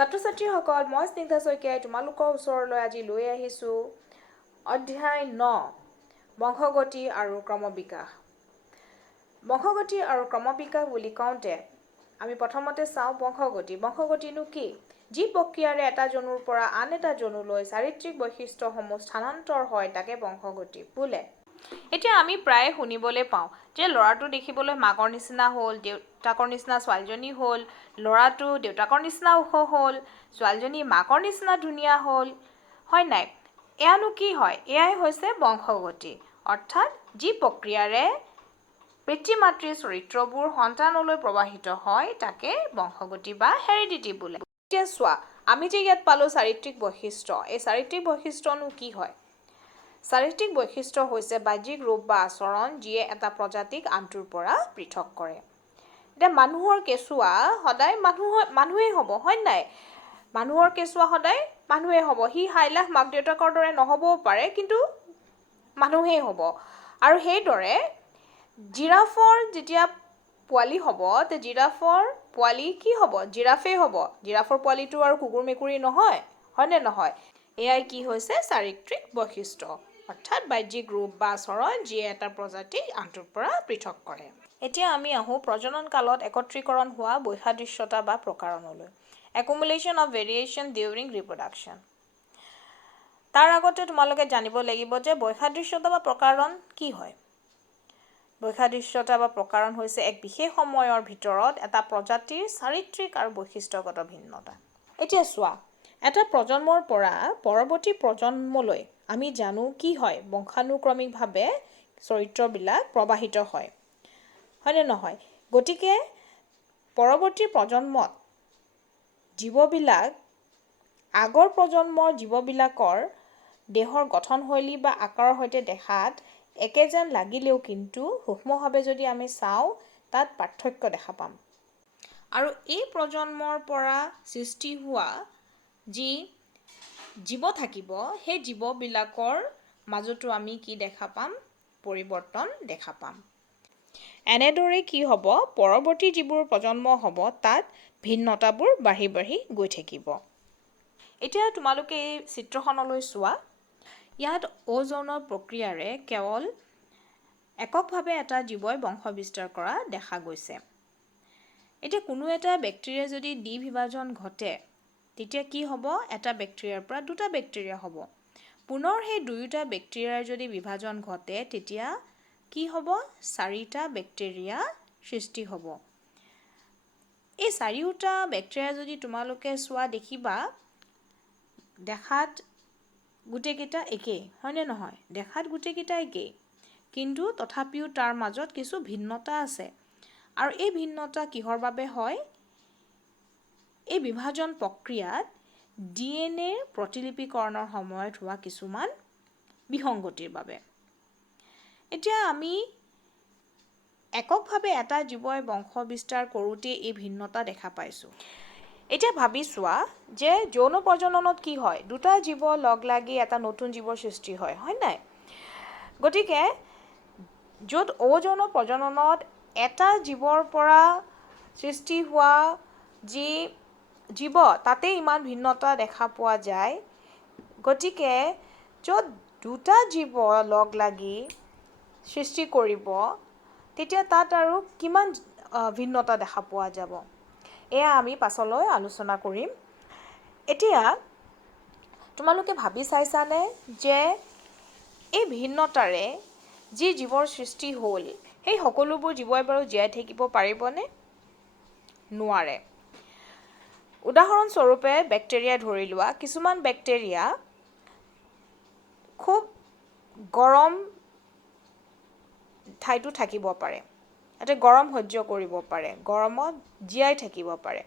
ছাত্ৰ-ছাত্ৰীসকল, মই স্নিগ্ধা শইকীয়াই তোমালোকৰ ওচৰলৈ আজি লৈ আহিছোঁ অধ্যায় 9 বংশগতি আৰু ক্ৰমবিকাশ। বংশগতি আৰু ক্ৰমবিকাশ বুলি কওঁতে আমি প্ৰথমতে চাওঁ বংশগতি। বংশগতিনো কি? যি প্ৰক্ৰিয়াৰে এটা জনুৰ পৰা আন এটা জনুলৈ চাৰিত্ৰিক বৈশিষ্ট্যসমূহ স্থানান্তৰ হয় তাকে বংশগতি বোলে। এতিয়া আমি প্ৰায়ে শুনিবলৈ পাওঁ যে ল'ৰাটো দেখিবলৈ মাকৰ নিচিনা হ'ল, দেউতাকৰ নিচিনা ছোৱালীজনী হ'ল, ল'ৰাটো দেউতাকৰ নিচিনা ওখ হ'ল, ছোৱালীজনী মাকৰ নিচিনা ধুনীয়া হ'ল, হয় নাই? এয়ানো কি হয়? এয়াই হৈছে বংশগতি। অৰ্থাৎ যি প্ৰক্ৰিয়াৰে পিতৃ-মাতৃৰ চৰিত্ৰবোৰ সন্তানলৈ প্ৰৱাহিত হয় তাকে বংশগতি বা হেৰিডিটি বোলে। এতিয়া চোৱা, আমি যে ইয়াত পালোঁ চাৰিত্ৰিক বৈশিষ্ট্য, এই চাৰিত্ৰিক বৈশিষ্ট্যনো কি হয়? চাৰিত্ৰিক বৈশিষ্ট্য হৈছে বাহ্যিক ৰূপ বা আচৰণ যিয়ে এটা প্ৰজাতিক আনটোৰ পৰা পৃথক কৰে। এতিয়া মানুহৰ কেঁচুৱা সদায় মানুহেই হ'ব, হয় নাই? মানুহৰ কেঁচুৱা সদায় মানুহেই হ'ব। সি হাইলাখ মাক দেউতাকৰ দৰে নহ'বও পাৰে, কিন্তু মানুহেই হ'ব। আৰু সেইদৰে জিৰাফৰ যেতিয়া পোৱালি হ'ব, তে জিৰাফৰ পোৱালি কি হ'ব? জিৰাফেই হ'ব। জিৰাফৰ পোৱালিটো আৰু কুকুৰ মেকুৰী নহয়, হয়নে নহয়? এয়াই কি হৈছে? চাৰিত্ৰিক বৈশিষ্ট্য। অৰ্থাৎ বাহ্যিক ৰূপ বা আচৰণ যিয়ে এটা প্ৰজাতিক আনটোৰ পৰা পৃথক কৰে। এতিয়া আমি আহোঁ প্ৰজনন কালত একত্ৰীকৰণ হোৱা বৈসাদৃশ্যতা বা প্ৰকাৰণলৈ। একুমুলেশ্যন অফ ভেৰিয়েশ্যন ডিউৰিং ৰিপ্ৰডাকশ্যন। তাৰ আগতে তোমালোকে জানিব লাগিব যে বৈসাদৃশ্যতা বা প্ৰকাৰণ কি হয়? বৈসাদৃশ্যতা বা প্ৰকাৰণ হৈছে এক বিশেষ সময়ৰ ভিতৰত এটা প্ৰজাতিৰ চাৰিত্ৰিক আৰু বৈশিষ্ট্যগত ভিন্নতা। এতিয়া চোৱা, এটা প্ৰজন্মৰ পৰা পৰৱৰ্তী প্ৰজন্মলৈ আমি জানো কি হয়? বংশানুক্ৰমিকভাৱে চৰিত্ৰবিলাক প্ৰৱাহিত হয়, হয়নে নহয়? গতিকে পৰৱৰ্তী প্ৰজন্মত জীৱবিলাক আগৰ প্ৰজন্মৰ জীৱবিলাকৰ দেহৰ গঠনশৈলী বা আকাৰৰ সৈতে দেখাত একে যেন লাগিলেও কিন্তু সূক্ষ্মভাৱে যদি আমি চাওঁ তাত পাৰ্থক্য দেখা পাম। আৰু এই প্ৰজন্মৰ পৰা সৃষ্টি হোৱা যি জীৱ থাকিব, সেই জীৱবিলাকৰ মাজতো আমি কি দেখা পাম? পৰিৱৰ্তন দেখা পাম। এনেদৰে কি হ'ব? পৰৱৰ্তী যিবোৰ প্ৰজন্ম হ'ব তাত ভিন্নতাবোৰ বাঢ়ি বাঢ়ি গৈ থাকিব। এতিয়া তোমালোকে এই চিত্ৰখনলৈ চোৱা। ইয়াত অযৌন প্ৰক্ৰিয়াৰে কেৱল এককভাৱে এটা জীৱই বংশ বিস্তাৰ কৰা দেখা গৈছে। এতিয়া কোনো এটা বেক্টেৰিয়া যদি দ্বিবিভাজন ঘটে, তেতিয়া কি হ'ব? এটা বেক্টেৰিয়াৰ পৰা দুটা বেক্টেৰিয়া হ'ব। পুনৰ সেই দুয়োটা বেক্টেৰিয়াৰ যদি বিভাজন ঘটে, তেতিয়া কি হ'ব? চাৰিটা বেক্টেৰিয়া সৃষ্টি হ'ব। এই চাৰিওটা বেক্টেৰিয়া যদি তোমালোকে চোৱা দেখিবা, দেখাত গোটেইকেইটা একেই, হয়নে নহয়? দেখাত গোটেইকেইটা একেই, কিন্তু তথাপিও তাৰ মাজত কিছু ভিন্নতা আছে। আৰু এই ভিন্নতা কিহৰ বাবে হয়? এই বিভাজন প্ৰক্ৰিয়াত DNA প্ৰতিলিপিকৰণৰ সময়ত হোৱা কিছুমান বিসংগতিৰ বাবে। এতিয়া আমি এককভাৱে এটা জীৱই বংশ বিস্তাৰ কৰোঁতে এই ভিন্নতা দেখা পাইছোঁ। এতিয়া ভাবি চোৱা যে যৌন প্ৰজননত কি হয়? দুটা জীৱ লগ লাগি এটা নতুন জীৱৰ সৃষ্টি হয়, হয় নাই? গতিকে য'ত অযৌন প্ৰজননত এটা জীৱৰ পৰা সৃষ্টি হোৱা যি জীৱ, তাতে ইমান ভিন্নতা দেখা পোৱা যায়। গতিকে য'ত দুটা জীৱ লগ লাগি সৃষ্টি কৰিব, তেতিয়া তাত আৰু কিমান ভিন্নতা দেখা পোৱা যাব? এয়া আমি পাছলৈ আলোচনা কৰিম। এতিয়া তোমালোকে ভাবি চাইছানে যে এই ভিন্নতাৰে যি জীৱৰ সৃষ্টি হ'ল, সেই সকলোবোৰ জীৱই বাৰু জীয়াই থাকিব পাৰিবনে? নোৱাৰে। উদাহৰণস্বৰূপে বেক্টেৰিয়া ধৰি লোৱা। কিছুমান বেক্টেৰিয়া খুব গৰম ঠাইতো থাকিব পাৰে, ইয়াতে গৰম সহ্য কৰিব পাৰে, গৰমত জীয়াই থাকিব পাৰে।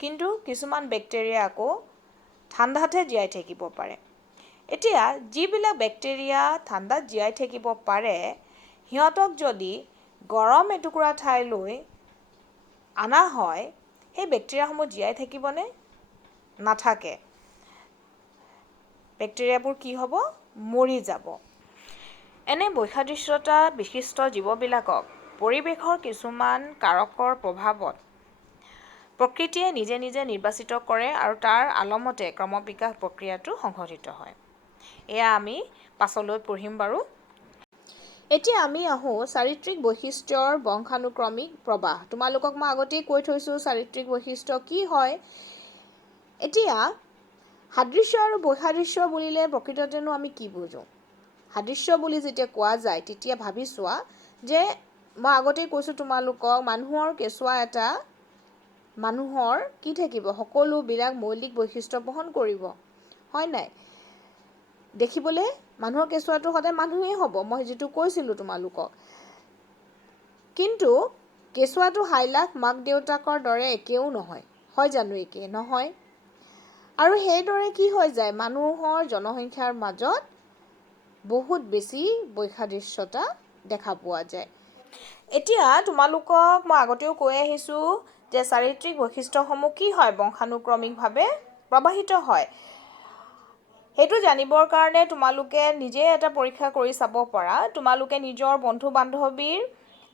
কিন্তু কিছুমান বেক্টেৰিয়া আকৌ ঠাণ্ডাতহে জীয়াই থাকিব পাৰে। এতিয়া যিবিলাক বেক্টেৰিয়া ঠাণ্ডাত জীয়াই থাকিব পাৰে, সিহঁতক যদি গৰম এটুকুৰা ঠাইলৈ অনা হয়, সেই বেক্টেৰিয়াসমূহ জীয়াই থাকিবনে? নাথাকে। বেক্টেৰিয়াবোৰ কি হ'ব? মৰি যাব। এনে বৈসাদৃশ্যতা বিশিষ্ট জীৱবিলাকক পৰিৱেশৰ কিছুমান কাৰকৰ প্ৰভাৱত প্ৰকৃতিয়ে নিজে নিজে নিৰ্বাচিত কৰে আৰু তাৰ আলমতে ক্ৰমবিকাশ প্ৰক্ৰিয়াটো সংঘটিত হয়। এয়া আমি পাছলৈ পঢ়িম বাৰু। এতিয়া আমি আহোঁ চাৰিত্ৰিক বৈশিষ্ট্যৰ বংশানুক্ৰমিক প্ৰবাহ। তোমালোকক মই আগতেই কৈ থৈছোঁ চাৰিত্ৰিক বৈশিষ্ট্য কি হয়। এতিয়া সাদৃশ্য আৰু বৈসাদৃশ্য বুলিলে প্ৰকৃততেনো আমি কি বুজোঁ? সাদৃশ্য বুলি যেতিয়া কোৱা যায় তেতিয়া ভাবি চোৱা যে মই আগতেই কৈছোঁ তোমালোকক মানুহৰ কেঁচুৱা এটা মানুহৰ কি থাকিব? সকলোবিলাক মৌলিক বৈশিষ্ট্য বহন কৰিব, হয় নাই? দেখিবলৈ মানুহৰ কেঁচুৱাটো সদায় মানুহেই হ'ব, মই যিটো কৈছিলোঁ তোমালোকক। কিন্তু কেঁচুৱাটো হাইলাখ মাক দেউতাকৰ দৰে একেও নহয়, হয় জানো? একে নহয়। আৰু সেইদৰে কি হৈ যায়? মানুহৰ জনসংখ্যাৰ মাজত বহুত বেছি বৈসাদৃশ্যতা দেখা পোৱা যায়। এতিয়া তোমালোকক মই আগতেও কৈ আহিছোঁ যে চাৰিত্ৰিক বৈশিষ্ট্যসমূহ কি হয়? বংশানুক্ৰমিকভাৱে প্ৰবাহিত হয়। সেইটো জানিবৰ কাৰণে তোমালোকে নিজে এটা পৰীক্ষা কৰি চাব পাৰা। তোমালোকে নিজৰ বন্ধু বান্ধৱীৰ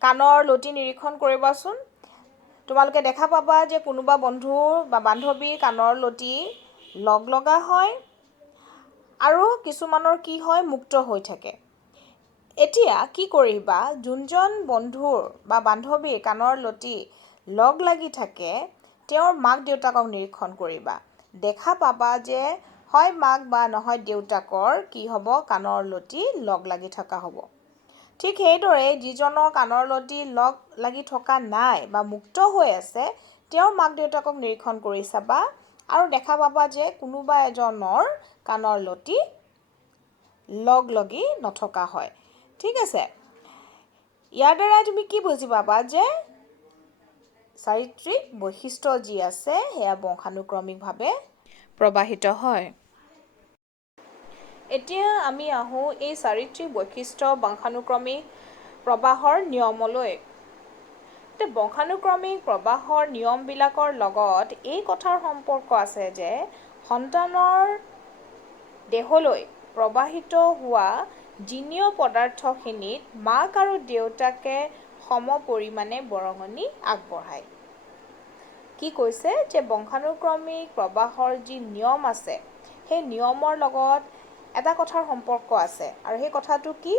কাণৰ লটি নিৰীক্ষণ কৰিবাচোন। তোমালোকে দেখা পাবা যে কোনোবা বন্ধু বা বান্ধৱীৰ কাণৰ লটি লগা হয় আৰু কিছুমানৰ কি হয়? মুক্ত হৈ থাকে। এতিয়া কি কৰিবা? যোনজন বন্ধুৰ বা বান্ধৱীৰ কাণৰ লটি লাগি থাকে তেওঁৰ মাক দেউতাকক নিৰীক্ষণ কৰিবা। দেখা পাবা যে হয় মাক বা নহয় দেউতাকৰ কি হ'ব? কাণৰ লটি লাগি থকা হ'ব। ঠিক সেইদৰে যিজনৰ কাণৰ লটি লাগি থকা নাই বা মুক্ত হৈ আছে তেওঁৰ মাক দেউতাকক নিৰীক্ষণ কৰি চাবা আৰু দেখা পাবা যে কোনোবা এজনৰ কাণৰ লটি লাগি নথকা হয়। ঠিক আছে? ইয়াৰ দ্বাৰা তুমি কি বুজি পাবা? যে চাৰিত্ৰিক বৈশিষ্ট্য যি আছে সেয়া বংশানুক্ৰমিকভাৱে প্ৰবাহিত হয়। এতিয়া আমি আহোঁ এই চাৰিত্ৰিক বৈশিষ্ট্য বংশানুক্ৰমিক প্ৰবাহৰ নিয়মলৈ। এতিয়া বংশানুক্ৰমিক প্ৰবাহৰ নিয়মবিলাকৰ লগত এই কথাৰ সম্পৰ্ক আছে যে সন্তানৰ দেহলৈ প্ৰবাহিত হোৱা জিনীয় পদাৰ্থখিনিত মাক আৰু দেউতাকে সম পৰিমাণে বৰঙণি আগবঢ়ায়। কি কৈছে? যে বংশানুক্ৰমিক প্ৰবাহৰ যি নিয়ম আছে সেই নিয়মৰ লগত এটা কথাৰ সম্পৰ্ক আছে আৰু সেই কথাটো কি?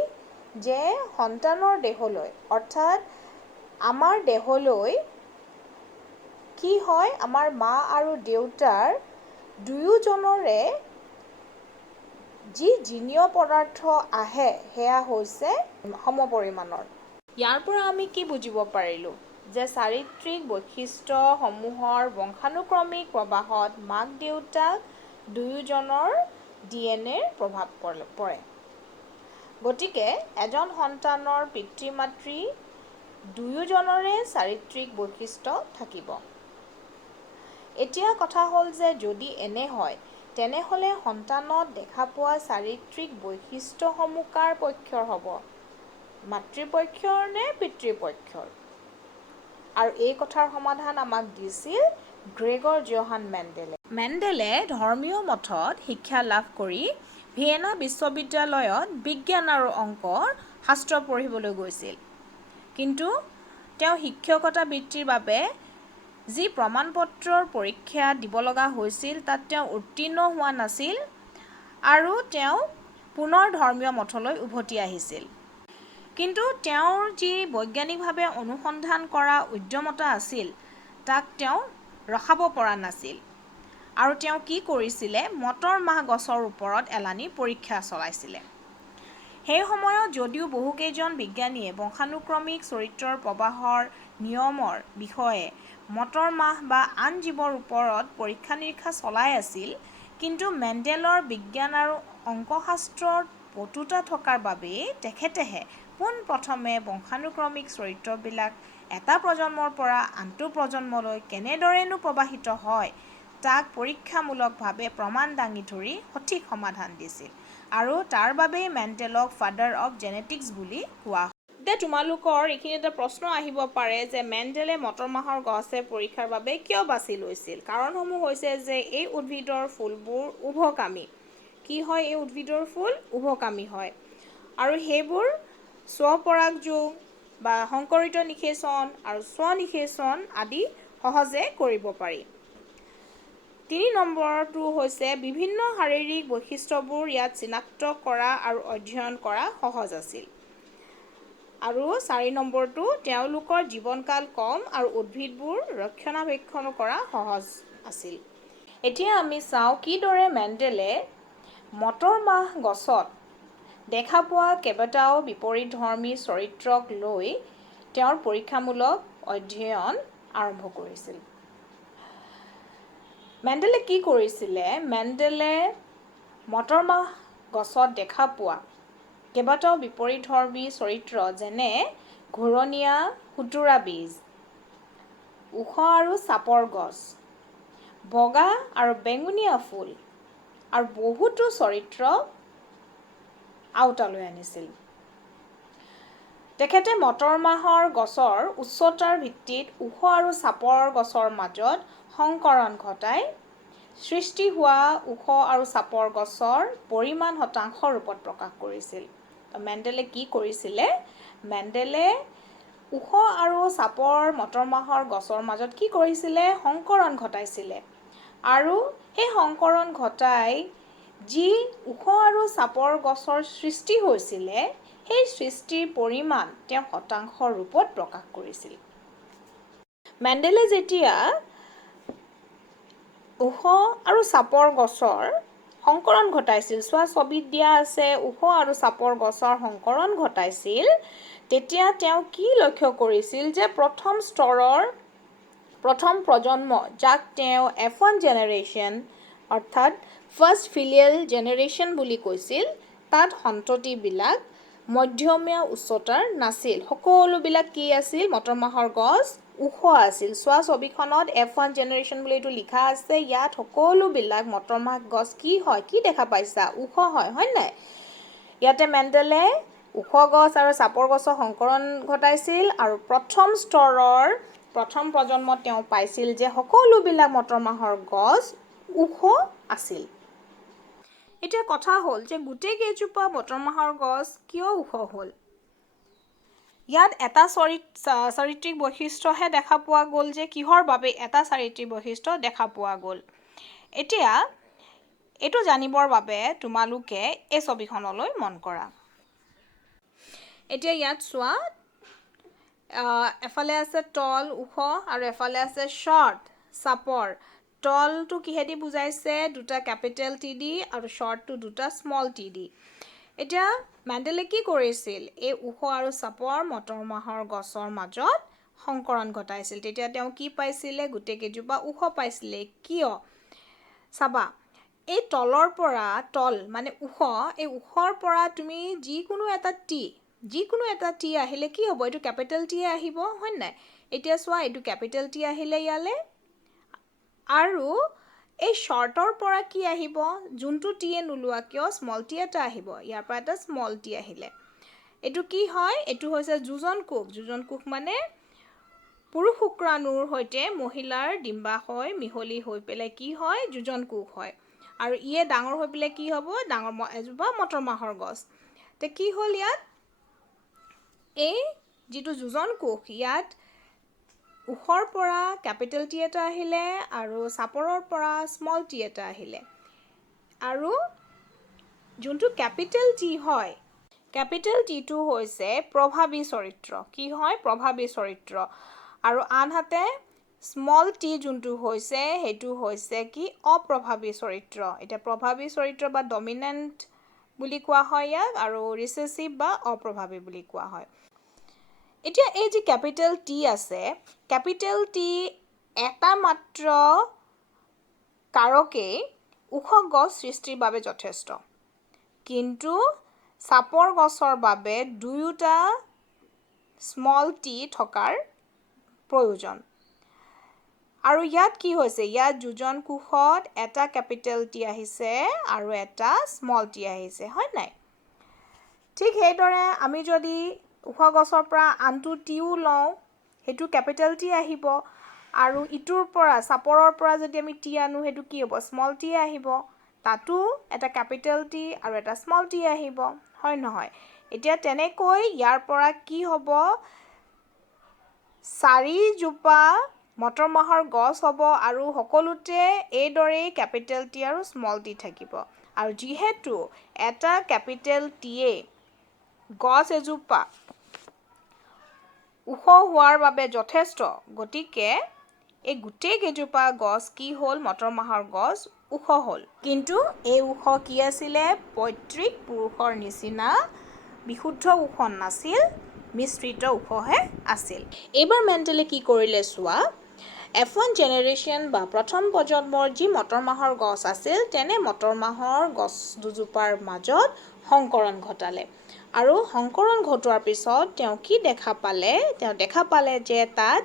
যে সন্তানৰ দেহলৈ অৰ্থাৎ আমাৰ দেহলৈ কি হয়? আমাৰ মা আৰু দেউতাৰ দুয়োজনৰে যি জিনীয় পদাৰ্থ আহে সেয়া হৈছে সমপৰিমাণৰ। ইয়াৰ পৰা আমি কি বুজিব পাৰিলোঁ? যে চাৰিত্ৰিক বৈশিষ্ট্যসমূহৰ বংশানুক্ৰমিক প্ৰবাহত মাক দেউতাক দুয়োজনৰ DNA ৰ প্ৰভাৱ পৰে। গতিকে এজন সন্তানৰ পিতৃ মাতৃ দুয়োজনৰে চাৰিত্ৰিক বৈশিষ্ট্য থাকিব। এতিয়া কথা হ'ল যে যদি এনে হয় তেনেহ'লে সন্তানত দেখা পোৱা চাৰিত্ৰিক বৈশিষ্ট্যসমূহ কাৰ পক্ষৰ হ'ব? মাতৃপক্ষৰ নে পিতৃপক্ষৰ? আৰু এই কথাৰ সমাধান আমাক দিছিল গ্ৰেগৰ জোহান মেণ্ডেলে। মেণ্ডেলে ধৰ্মীয় মঠত শিক্ষা লাভ কৰি ভিয়েনা বিশ্ববিদ্যালয়ত বিজ্ঞান আৰু অংকৰ শাস্ত্ৰ পঢ়িবলৈ গৈছিল। কিন্তু তেওঁ শিক্ষকতা বৃত্তিৰ বাবে যি প্ৰমাণপত্ৰৰ পৰীক্ষা দিব লগা হৈছিল তাত তেওঁ উত্তীৰ্ণ হোৱা নাছিল আৰু তেওঁ পুনৰ ধৰ্মীয় মঠলৈ উভতি আহিছিল। কিন্তু তেওঁৰ যি বৈজ্ঞানিকভাৱে অনুসন্ধান কৰা উদ্যমতা আছিল তাক তেওঁ ৰখাব পৰা নাছিল আৰু তেওঁ কি কৰিছিলে? মটৰ মাহ গছৰ ওপৰত এলানি পৰীক্ষা চলাইছিলে। সেই সময়ত যদিও বহুকেইজন বিজ্ঞানীয়ে বংশানুক্ৰমিক চৰিত্ৰৰ প্ৰবাহৰ নিয়মৰ বিষয়ে মটৰ মাহ বা আন জীৱৰ ওপৰত পৰীক্ষা নিৰীক্ষা চলাই আছিল, কিন্তু মেণ্ডেলৰ বিজ্ঞান আৰু অংকশাস্ত্ৰত পটুতা থকাৰ বাবেই তেখেতেহে পোনপ্ৰথমে বংশানুক্ৰমিক চৰিত্ৰবিলাক এটা প্ৰজন্মৰ পৰা আনটো প্ৰজন্মলৈ কেনেদৰেনো প্ৰবাহিত হয় তাক পৰীক্ষামূলকভাৱে প্ৰমাণ দাঙি ধৰি সঠিক সমাধান দিছিল আৰু তাৰ বাবেই মেণ্ডেলক ফাদাৰ অৱ জেনেটিক্স বুলি কোৱা হয়। এতিয়া তোমালোকৰ এইখিনি এটা প্ৰশ্ন আহিব পাৰে যে মেণ্ডেলে মটৰ মাহৰ গছে পৰীক্ষাৰ বাবে কিয় বাছি লৈছিল? কাৰণসমূহ হৈছে যে এই উদ্ভিদৰ ফুলবোৰ উভকামী। কি হয়? এই উদ্ভিদৰ ফুল উভকামী হয় আৰু সেইবোৰ স্বপৰাগযোগ বা সংকৰিত নিষেচন আৰু স্বনিষেচন আদি সহজে কৰিব পাৰি। 3 নম্বৰটো হৈছে বিভিন্ন শাৰীৰিক বৈশিষ্ট্যবোৰ ইয়াত চিনাক্ত কৰা আৰু অধ্যয়ন কৰা সহজ আছিল। আৰু 4 নম্বৰটো তেওঁলোকৰ জীৱনকাল কম আৰু উদ্ভিদবোৰ ৰক্ষণাবেক্ষণ কৰা সহজ আছিল। এতিয়া আমি চাওঁ কিদৰে মেণ্ডেলে মটৰমাহ গছত দেখা পোৱা কেইবাটাও বিপৰীতধৰ্মী চৰিত্ৰক লৈ তেওঁৰ পৰীক্ষামূলক অধ্যয়ন আৰম্ভ কৰিছিল। মেণ্ডেলে কি কৰিছিলে? মেণ্ডেলে মটৰমাহ গছত দেখা পোৱা কেইবাটাও বিপৰীতধৰ্মী চৰিত্ৰ যেনে ঘূৰণীয়া সুতুৰা বীজ, ওখ আৰু চাপৰ গছ, বগা আৰু বেঙুনীয়া ফুল আৰু বহুতো চৰিত্ৰ আওতালৈ আনিছিল। তেখেতে মটৰমাহৰ গছৰ উচ্চতাৰ ভিত্তিত ওখ আৰু চাপৰ গছৰ মাজত সংকৰণ ঘটাই সৃষ্টি হোৱা ওখ আৰু চাপৰ গছৰ পৰিমাণ শতাংশ ৰূপত প্ৰকাশ কৰিছিল। মেণ্ডেলে কি কৰিছিলে? মেণ্ডেলে ওখ আৰু চাপৰ মটৰমাহৰ গছৰ মাজত কি কৰিছিলে? সংকৰণ ঘটাইছিলে। আৰু সেই সংকৰণ ঘটাই যি ওখ আৰু চাপৰ গছৰ সৃষ্টি হৈছিলে, সেই সৃষ্টিৰ পৰিমাণ তেওঁ শতাংশ ৰূপত প্ৰকাশ কৰিছিল। মেণ্ডেলে যেতিয়া ওখ আৰু চাপৰ গছৰ সংকৰণ ঘটাইছিল, চোৱা ছবিত দিয়া আছে, ওখ আৰু চাপৰ গছৰ সংকৰণ ঘটাইছিল, তেতিয়া তেওঁ কি লক্ষ্য কৰিছিল যে প্ৰথম প্ৰজন্ম, যাক তেওঁ F1 জেনেৰেশ্যন অৰ্থাৎ ফাৰ্ষ্ট ফিলিয়েল জেনেৰেশ্যন বুলি কৈছিল, তাত সন্ততিবিলাক মধ্যমীয়া উচ্চতাৰ নাছিল। সকলোবিলাক কি আছিল? মটৰমাহৰ গছ ওখ আছিল। চোৱা ছবিখনত F1 জেনেৰেশ্যন বুলি এইটো লিখা আছে, ইয়াত সকলোবিলাক মটৰমাহ গছ কি হয়? কি দেখা পাইছা? ওখ হয়, হয় নাই? ইয়াতে মেণ্ডেলে ওখ গছ আৰু চাপৰ গছৰ সংকৰণ ঘটাইছিল আৰু প্ৰথম প্ৰজন্মত তেওঁ পাইছিল যে সকলোবিলাক মটৰমাহৰ গছ ওখ আছিল। এতিয়া কথা হ'ল যে গোটেই কেইজোপা মটৰমাহৰ গছ কিয় ওখ হ'ল? ইয়াত এটা চাৰিত্ৰিক বৈশিষ্ট্যহে দেখা পোৱা গ'ল যে কিহৰ বাবে এটা চাৰিত্ৰিক বৈশিষ্ট্য দেখা পোৱা গ'ল। এতিয়া এইটো জানিবৰ বাবে তোমালোকে এই ছবিখনলৈ মন কৰা। এতিয়া ইয়াত চোৱা, এফালে আছে তল ওখ আৰু এফালে আছে শ্বৰ্ট চাপৰ। তলটো কিহেদি বুজাইছে? দুটা কেপিটেল টি দি আৰু শ্বৰ্টটো দুটা স্মল টি দি। এতিয়া মেণ্ডেলে কি কৰিছিল? এই ওখ আৰু চাপৰ মটৰমাহৰ গছৰ মাজত সংকৰণ ঘটাইছিল। তেতিয়া তেওঁ কি পাইছিলে? গোটেই কেইজোপা ওখ পাইছিলে। কিয়? চাবা, এই তলৰ পৰা, তল মানে ওখ, এই ওখৰ পৰা তুমি যিকোনো এটা টি আহিলে কি হ'ব? এইটো কেপিটেল টি আহিব, হয় নাই? এতিয়া চোৱা, এইটো কেপিটেল টি আহিলে ইয়ালে, আৰু এই শ্বৰ্টৰ পৰা কি আহিব? যোনটো টিয়ে নোলোৱা কিয় স্মল টি এটা আহিব। ইয়াৰ পৰা এটা স্মল টি আহিলে। এইটো কি হয়? এইটো হৈছে যোজন কোষ। যোজন কোষ মানে পুৰুষ শুক্ৰাণুৰ সৈতে মহিলাৰ ডিম্বাশয় মিহলি হৈ পেলাই কি হয়? যোজন কোষ হয়। আৰু ইয়ে ডাঙৰ হৈ পেলাই কি হ'ব? এজোপা মটৰমাহৰ গছ। তে কি হ'ল ইয়াত? এই যিটো যোজন কোষ, ইয়াত ওখৰ পৰা কেপিটেল টি এটা আহিলে আৰু চাপৰৰ পৰা স্মল টি এটা আহিলে। আৰু যোনটো কেপিটেল টি হয়, কেপিটেল টিটো হৈছে প্ৰভাৱী চৰিত্ৰ। কি হয়? প্ৰভাৱী চৰিত্ৰ। আৰু আনহাতে স্মল টি যোনটো হৈছে, সেইটো হৈছে কি? অপ্ৰভাৱী চৰিত্ৰ। এতিয়া প্ৰভাৱী চৰিত্ৰ বা ডমিনেণ্ট বুলি কোৱা হয় ইয়াক, আৰু ৰিচেছিভ বা অপ্ৰভাৱী বুলি কোৱা হয়। এতিয়া এই যি কেপিটেল টি আছে, কেপিটেল টি এটা মাত্ৰ কাৰকেই ওখ গছ সৃষ্টিৰ বাবে যথেষ্ট। কিন্তু চাপৰ গছৰ বাবে দুয়োটা স্মল টি থকাৰ প্ৰয়োজন। আৰু ইয়াত কি হৈছে? ইয়াত যোজন কোষত এটা কেপিটেল টি আহিছে আৰু এটা স্মল টি আহিছে, হয় নাই? ঠিক সেইদৰে আমি যদি ওখ গছৰ পৰা আনটো টিও লওঁ, সেইটো কেপিটেল টি আহিব, আৰু ইটোৰ পৰা চাপৰৰ পৰা যদি আমি টি আনো, সেইটো কি হ'ব? স্মল টি আহিব। তাতো এটা কেপিটেল টি আৰু এটা স্মল টি আহিব, হয় নহয়? এতিয়া তেনেকৈ ইয়াৰ পৰা কি হ'ব? 4জোপা মটৰ মাহৰ গছ হ'ব আৰু সকলোতে এইদৰেই কেপিটেল টি আৰু স্মল টি থাকিব। আৰু যিহেতু এটা কেপিটেল টিয়ে গছ এজোপা ওখ হোৱাৰ বাবে যথেষ্ট, গতিকে এই গোটেই কেইজোপা গছ কি হ'ল, মটৰ মাহৰ গছ ওখ হ'ল। কিন্তু এই ওখ কি আছিলে, পৈতৃক পুৰুষৰ নিচিনা বিশুদ্ধ ওখ নাছিল, মিশ্ৰিত ওখহে আছিল। এইবাৰ মেণ্ডেলে কি কৰিলে চোৱা, F1 জেনেৰেশ্যন বা প্ৰথম প্ৰজন্মৰ যি মটৰ মাহৰ গছ আছিল, তেনে মটৰ মাহৰ গছ দুজোপাৰ মাজত সংকৰণ ঘটালে। আৰু সংকৰণ ঘটোৱাৰ পিছত তেওঁ কি দেখা পালে, তেওঁ দেখা পালে যে তাত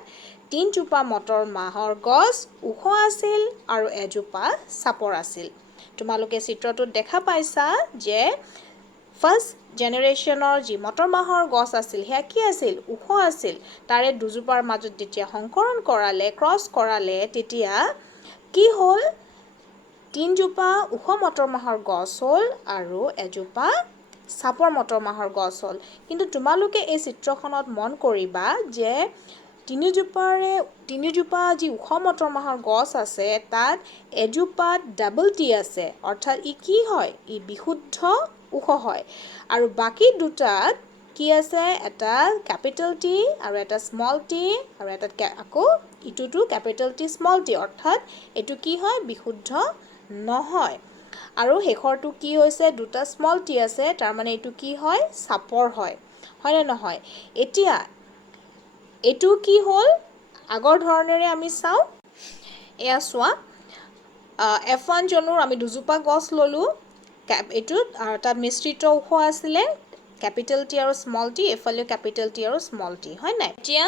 3জোপা মটৰ মাহৰ গছ ওখ আছিল আৰু এজোপা চাপৰ আছিল। তোমালোকে চিত্ৰটোত দেখা পাইছা যে ফাৰ্ষ্ট জেনেৰেশ্যনৰ যি মটৰ মাহৰ গছ আছিল, সেয়া কি আছিল, ওখ আছিল। তাৰে দুজোপাৰ মাজত যেতিয়া সংকৰণ কৰালে, ক্ৰছ কৰালে, তেতিয়া কি হ'ল, 3জোপা ওখ মটৰ মাহৰ গছ হ'ল আৰু এজোপা চাপৰ মটৰ মাহৰ গছ হ'ল। কিন্তু তোমালোকে এই চিত্ৰখনত মন কৰিবা যে তিনিজোপা যি ওখ মটৰ মাহৰ গছ আছে, তাত এজোপাত ডাবল টি আছে, অৰ্থাৎ ই কি হয়, ই বিশুদ্ধ ওখ হয়। আৰু বাকী দুটাত কি আছে, এটা কেপিটেল টি আৰু এটা স্মল টি, আৰু এটাত আকৌ ইটোতো কেপিটেল টি স্মল টি, অৰ্থাৎ এইটো কি হয়, বিশুদ্ধ নহয়। আৰু শেষৰটো কি হৈছে, দুটা স্মল টি আছে, তাৰমানে এইটো কি হয়, চাপৰ হয়, হয়নে নহয়? এতিয়া এইটো কি হ'ল, আগৰ ধৰণেৰে আমি চাওঁ। এয়া চোৱা, F1 জনুৰ আমি দুজোপা গছ ল'লোঁ, এইটোত আৰু তাত মিশ্ৰিত ওখ আছিলে, কেপিটেল টি আৰু স্মল টি, এইফালেও কেপিটেল টি আৰু স্মল টি, হয় নাই? এতিয়া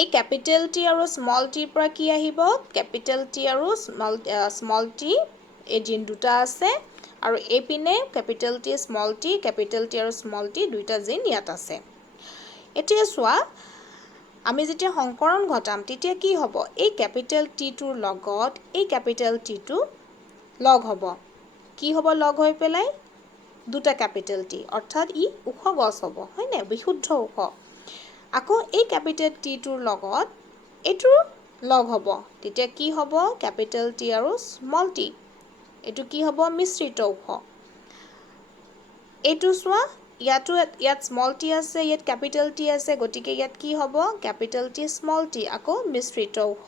এই কেপিটেল টি আৰু স্মল টিৰ পৰা কি আহিব, কেপিটেল টি আৰু স্মল টি, এই জিন দুটা আছে, আৰু এইপিনে কেপিটেল টি আৰু স্মল টি দুইটা জিন ইয়াত আছে। এতিয়া চোৱা, আমি যেতিয়া সংকৰণ ঘটাম, তেতিয়া কি হ'ব, এই কেপিটেল টিটোৰ লগত এই কেপিটেল টিটো লগ হ'ব। কি হ'ব লগ হৈ পেলাই, দুটা কেপিটেল টি, অৰ্থাৎ ই ওখ গছ হ'ব, হয়নে, বিশুদ্ধ ওখ। আকৌ এই কেপিটেল টিটোৰ লগত এইটো লগ হ'ব, তেতিয়া কি হ'ব, কেপিটেল টি আৰু স্মল টি, এইটো কি হ'ব, মিশ্ৰিত ওখ। এইটো চোৱা, ইয়াত স্মল টি আছে, ইয়াত কেপিটেল টি আছে, গতিকে ইয়াত কি হ'ব, কেপিটেল টি স্মল টি, আকৌ মিশ্ৰিত ওখ।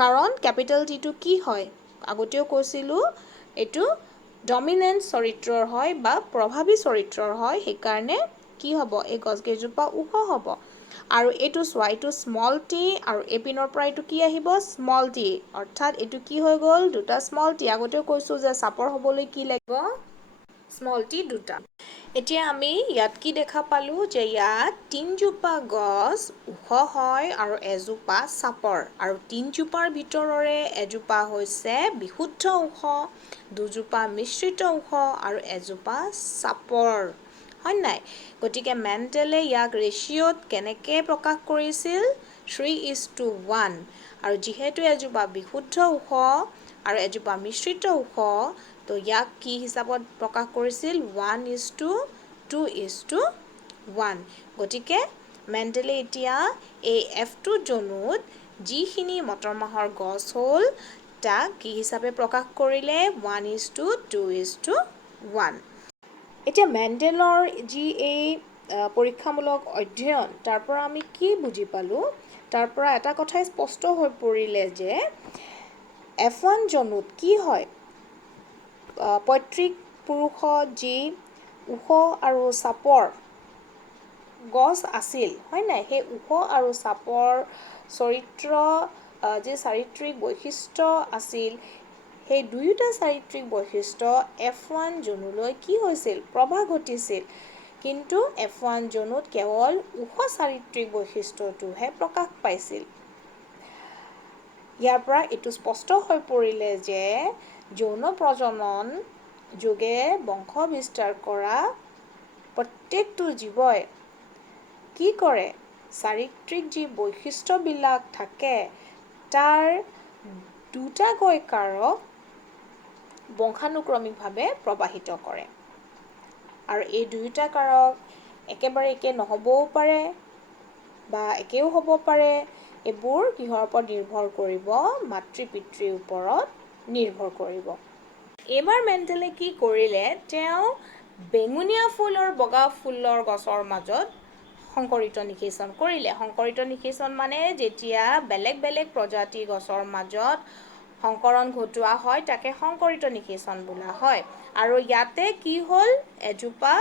কাৰণ কেপিটেল টিটো কি হয়, আগতেও কৈছিলোঁ, এইটো ডমিনেণ্ট চৰিত্ৰৰ হয় বা প্ৰভাৱী চৰিত্ৰৰ হয়, সেইকাৰণে কি হ'ব, এই গছকেইজোপা ওখ হ'ব। আৰু এইটো চোৱা, এইটো স্মল টি, আৰু এইপিনৰ পৰা এইটো কি আহিব, স্মল টি, অৰ্থাৎ এইটো কি হৈ গ'ল, দুটা স্মল টি। আগতেও কৈছোঁ যে চাপৰ হ'বলৈ কি লাগিব, স্মল টি দুটা। এতিয়া আমি ইয়াত কি দেখা পালোঁ, যে ইয়াত 3জোপা গছ ওখ হয় আৰু এজোপা চাপৰ, আৰু 3জোপাৰ ভিতৰৰে এজোপা হৈছে বিশুদ্ধ ওখ, দুজোপা মিশ্ৰিত ওখ, আৰু এজোপা চাপৰ, হয় নাই? গতিকে মেণ্ডেলে ইয়াক ৰেচিঅ'ত কেনেকৈ প্ৰকাশ কৰিছিল, 3:1, আৰু যিহেতু এজোপা বিশুদ্ধ ওখ আৰু এজোপা মিশ্ৰিত ওখ, তো ইয়াক কি হিচাপত প্ৰকাশ কৰিছিল, 1:2:1। গতিকে মেণ্ডেলে এতিয়া এই F2 জনুত যিখিনি মটৰ মাহৰ গছ হ'ল, তাক কি হিচাপে প্ৰকাশ কৰিলে, 1:2:1। এতিয়া মেণ্ডেলৰ যি এই পৰীক্ষামূলক অধ্যয়ন, তাৰ পৰা আমি কি বুজি পালোঁ, তাৰ পৰা এটা কথাই স্পষ্ট হৈ পৰিলে যে F1 জনুত কি হয়, পৈতৃক পুৰুষত যি ওখ আৰু চাপৰ গছ আছিল, হয় নাই, সেই ওখ আৰু চাপৰ যি চাৰিত্ৰিক বৈশিষ্ট্য আছিল, সেই দুয়োটা চাৰিত্ৰিক বৈশিষ্ট্য F1 জনুলৈ কি হৈছিল, প্ৰৱাহ ঘটিছিল। কিন্তু F1 জনুত কেৱল ওখ চাৰিত্ৰিক বৈশিষ্ট্যটোহে প্ৰকাশ পাইছিল। ইয়াৰ পৰা এইটো স্পষ্ট হৈ পৰিলে যে যৌন প্ৰজনন যোগে বংশ বিস্তাৰ কৰা প্ৰত্যেকটো জীৱই কি কৰে, চাৰিত্ৰিক যি বৈশিষ্ট্যবিলাক থাকে, তাৰ দুটাকৈ কাৰক বংশানুক্ৰমিকভাৱে প্ৰৱাহিত কৰে। আৰু এই দুয়োটা কাৰক একেবাৰে একে নহ'বও পাৰে বা একেও হ'ব পাৰে, এইবোৰ কিহৰ ওপৰত নিৰ্ভৰ কৰিব মাতৃ পিতৃৰ ওপৰত নিৰ্ভৰ কৰিব এইবাৰ মেণ্ডেলে কি কৰিলে তেওঁ বেঙুনীয়া ফুল আৰু বগা ফুলৰ গছৰ মাজত সংকৰিত নিষেচন কৰিলে সংকৰিত নিষেচন মানে যেতিয়া বেলেগ বেলেগ প্ৰজাতিৰ গছৰ মাজত সংকৰণ ঘটোৱা হয় তাকে সংকৰিত নিষেচন বোলা হয় আৰু ইয়াতে কি হ'ল এজোপা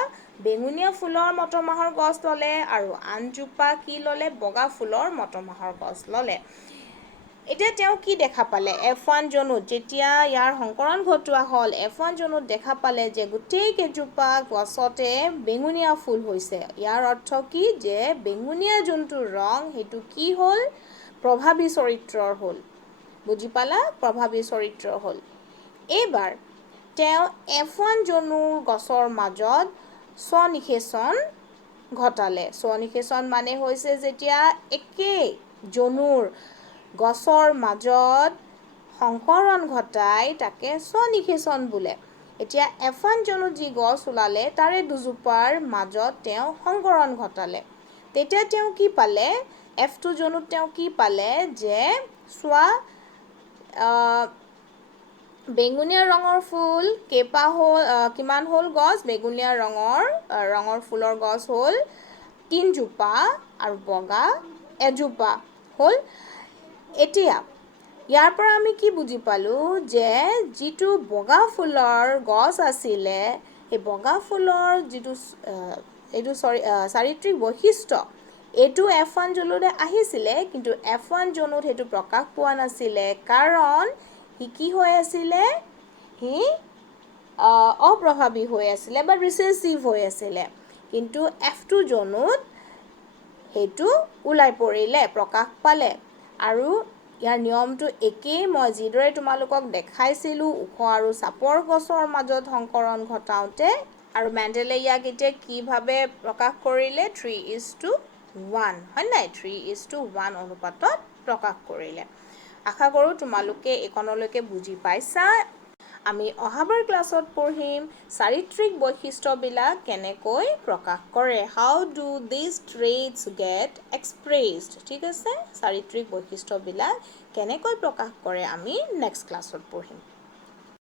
বেঙুনীয়া ফুলৰ মটৰমাহৰ গছ ল'লে আৰু আনজোপা কি ল'লে বগা ফুলৰ মটৰমাহৰ গছ ল'লে এতিয়া তেওঁ কি দেখা পালে F1 জোনত যেতিয়া ইয়াৰ সংকৰণ ঘটোৱা হ'ল F1 জোনত দেখা পালে যে গোটেই কেইজোপা গছতে বেঙুনীয়া ফুল হৈছে ইয়াৰ অৰ্থ কি যে বেঙুনীয়া যোনটো ৰং সেইটো কি হ'ল প্ৰভাৱী চৰিত্ৰৰ হ'ল বুজি পালা প্ৰভাৱী চৰিত্ৰৰ হ'ল এইবাৰ তেওঁ F1 জোনৰ গছৰ মাজত স্বনিষেচন ঘটালে স্বনিষেচন মানে হৈছে যেতিয়া একেই জোনৰ গছৰ মাজত সংকৰণ ঘটাই তাকে স্বনিষেচন বোলে এতিয়া F1 জোনত যি গছ ওলালে তাৰে দুজোপাৰ মাজত তেওঁ সংকৰণ ঘটালে তেতিয়া তেওঁ কি পালে F2 জোনত তেওঁ কি পালে যে চোৱা বেঙুনীয়া ৰঙৰ ফুল কিমান হ'ল গছ বেঙুনীয়া ৰঙৰ ফুলৰ গছ হ'ল 3 জোপা আৰু বগা এজোপা হ'ল এতিয়া ইয়াৰ পৰা আমি কি বুজি পালো যে যিটো বগা ফুলৰ গছ আছিলে এই বগা ফুলৰ যিটো চাৰিত্ৰিক বৈশিষ্ট্য এইটো F1 জোনলৈ আহিছিলে কিন্তু F1 জোনত সেইটো প্ৰকাশ পোৱা নাছিলে কাৰণ হি কি হৈ আছিলে হি অপ্ৰভাৱী হৈ আছিলে বা ৰিচেছিভ হৈ আছিলে কিন্তু F2 জোনত সেইটো ওলাই পৰিলে প্ৰকাশ পালে আৰু ইয়াৰ নিয়মটো একেই মই যিদৰে তোমালোকক দেখাইছিলোঁ ওখ আৰু চাপৰ গছৰ মাজত সংকৰণ ঘটাওঁতে আৰু মেণ্ডেলে ইয়াক এতিয়া কিভাৱে প্ৰকাশ কৰিলে 3:1 হয় নাই 3:1 অনুপাতত প্ৰকাশ কৰিলে আশা কৰোঁ তোমালোকে এইকণলৈকে বুজি পাইছা আমি অহাবাৰ ক্লাছত পঢ়িম চাৰিত্ৰিক বৈশিষ্ট্যবিলাক কেনেকৈ প্ৰকাশ কৰে হাউ ডু দিছ ট্ৰেইটছ গেট এক্সপ্ৰেছড ঠিক আছে চাৰিত্ৰিক বৈশিষ্ট্যবিলাক কেনেকৈ প্ৰকাশ কৰে আমি নেক্সট ক্লাছত পঢ়িম